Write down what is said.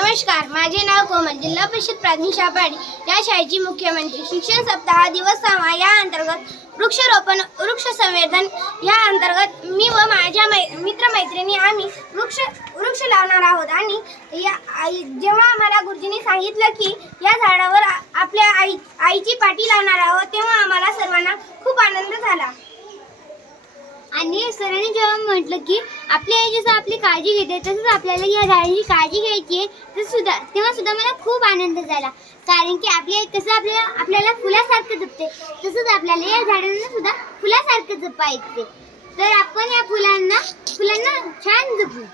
नमस्कार माझे नाव कोमल जिल्हा परिषद प्राथमिक शापाडी या शाळेची मुख्यमंत्री. शिक्षण सप्ताह दिवस सहावा या अंतर्गत वृक्षारोपण वृक्ष संवर्धन या अंतर्गत मी व माझ्या मै मित्रमैत्रिणी आम्ही वृक्ष वृक्ष लावणार आहोत. आणि या आई जेव्हा आम्हाला गुरुजींनी सांगितलं की या झाडावर आपल्या आई आईची पाठी लावणार आहोत तेव्हा आम्हाला सर्वांना खूप आनंद झाला. आणि सरांनी जेव्हा म्हटलं की आपली आई जसं आपली काळजी घेते तसंच आपल्याला या झाडांची काळजी घ्यायची आहे तर सुद्धा तेव्हा सुद्धा मला खूप आनंद झाला. कारण की आपली आई कसं आपल्याला आपल्याला फुलासारखं जपते. तसंच आपल्याला या झाडांना सुद्धा फुलासारखं जपायचे तर आपण या फुलांना फुलांना छान जपू.